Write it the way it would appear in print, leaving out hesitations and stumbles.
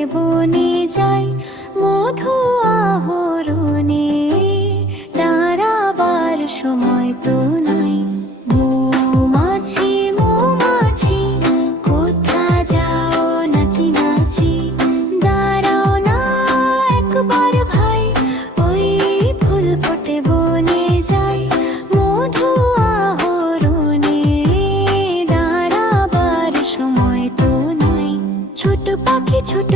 ফোটে বনে যাই মধু আহরণে, দাঁড়াবার সময় তো নাই। মৌমাছি মৌমাছি কোথা যাও নাচি নাচি, দাঁড়াও না একবার ভাই, ওই ফুল ফোটে বনে যাই মধু আহরণে, দাঁড়াবার সময় তো নাই। ছোট পাখি ছোট